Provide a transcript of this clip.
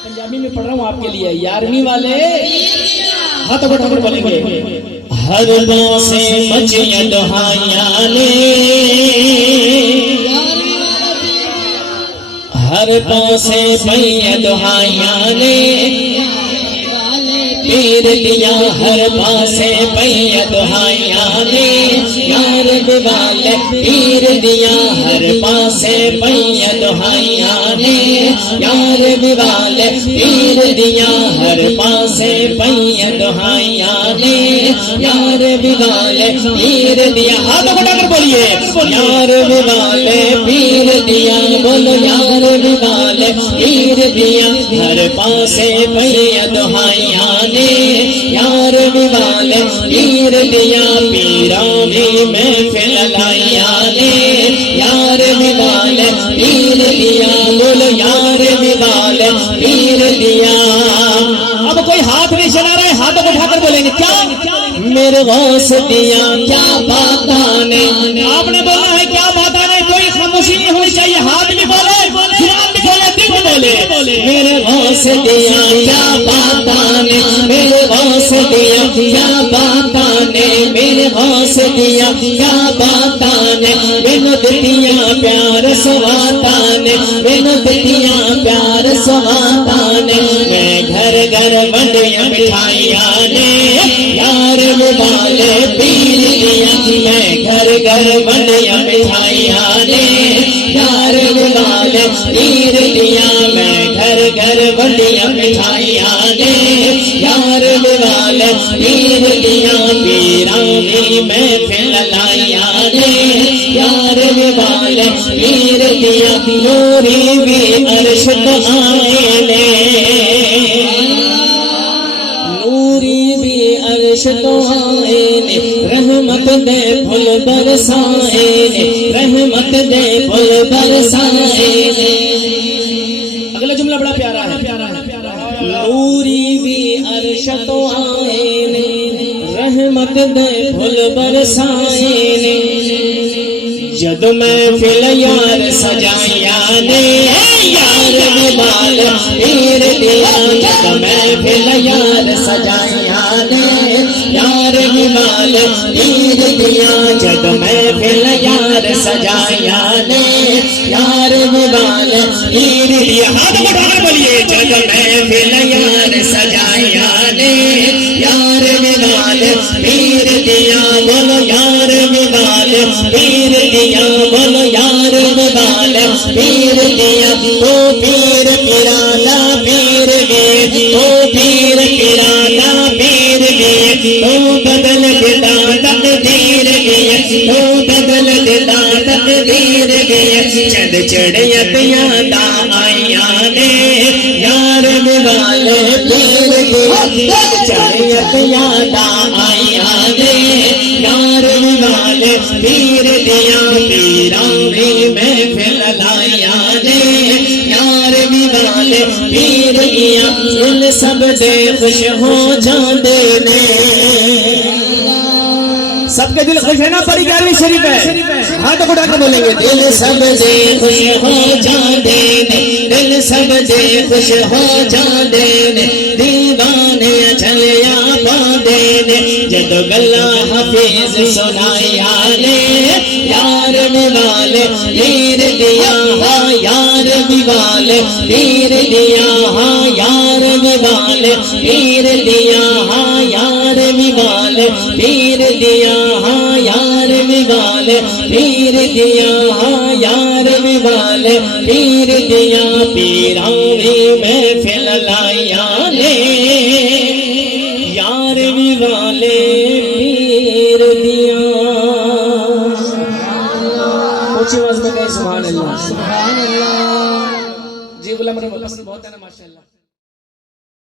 पंजाबी में पढ़ रहा हूँ आपके लिए। 11वीं वाले हाथ उठा कर बोलेंगे, हर दो से मचिया दुहाइयां ने, हर दो से मैया दुहाइयां ने, पीर दिया हर पासे पैया दुहाइयां ने, यार वाले पीर दिया हर पासे पैया दुहाइयां ने, यार वाले पीर दिया हर पासे पैया दुहाइयां ने, यार वाले पीर दिया, हाथ उठाकर बोलिए, यार वाले पीर दिया, बोलो यार वाले पीर दिया हर पासे पैया दुहाइयां ने, यार वाले पीर दिया पीरानी में फिललाइया ने, यार वाले पीर दिया, बोलो यार वाले पीर दिया। अब कोई हाथ नहीं चला रहा है, हाथ उठाकर बोलेंगे क्या, मेरे गौस दिया क्या बात आने, आपने बोला है क्या बात आने, कोई खामोशी नहीं होनी चाहिए, हाथ भी बोले, जुबान भी बोले, दिल भी बोले, मेरे गौस दिया क्या बात आने, मेरे गौस दिया क्या बात आने, मेरे गौस दिया क्या बात आने, मैंने दिया प्यार सवाता ने, मैंने दिया प्यार सवाता ने, मैं घर घर बंडिया मिठाइयां ने, यार वाले पीर दिया, मैं घर घर बंडिया मिठाइयां ने, यार वाले पीर दिया, मैं घर घर बंडिया मिठाइयां ने, यार वाले पीर दिया पीरानी में फिललाइया ने, यार वाले पीर दिया नूरी भी अर्श तो आए ने, नूरी भी अर्श तो आए ने, रहमत दे फुल बरसाए ने, रहमत दे फुल बरसाए ने। अगला जुमला बड़ा प्यारा है, नूरी भी अर्श तो आए ने, रहमत दे फुल बरसाए ने, जद मैं फिल यार सजाइया ने, यार वाले पीर दिया, जद मैं फिल यार सजाइया ने, यार वाले पीर दिया, जद मैं फिल यार सजाइया ने, यार वाले पीर दिया, हाथ उठाकर बोलिए, जद मैं फिल यार सजाइया ने, यार वाले पीर दिया, बोलो यार वाले पीर दिया, बोलो यार वाले पीर दिया, तो पीर पिराना पीर गे, तो पीर पिराना पीर गे, तो बदल देता तकदीर गे, तो बदल देता तकदीर गे, चढ़ चढ़ियत यादा आइया ने, यार वाले पीर गे, चढ़ियत यादा आइया ने, यार वाले पीर दिया पीरानी में फिललाइया ने, यार वाले पीर दिया दिल सब दे खुश हो जाते ने। सबके दिल खुश है ना, परी 11वीं शरीफ है, हाथ उठा के बोलेंगे, दिल सब दे खुश हो जाते ने, दिल सब दे खुश हो जाते ने, दीवाने चलिया पाते ने, जद गल्ला हफीज सुनाइया ने, यार वाले पीर दिया, हाँ यार वाले पीर दिया, हाँ यार वाले पीर दिया, हाँ यार वाले पीर दिया, हाँ यार वाले पीर दिया, हाँ यार वाले पीर दिया पीरानी में फिललाइया ने, यार वाले पीर दिया। ऊंची आवाज में कहें सुभान अल्लाह, सुभान अल्लाह। जी गुलाम बहुत है ना, माशाअल्लाह।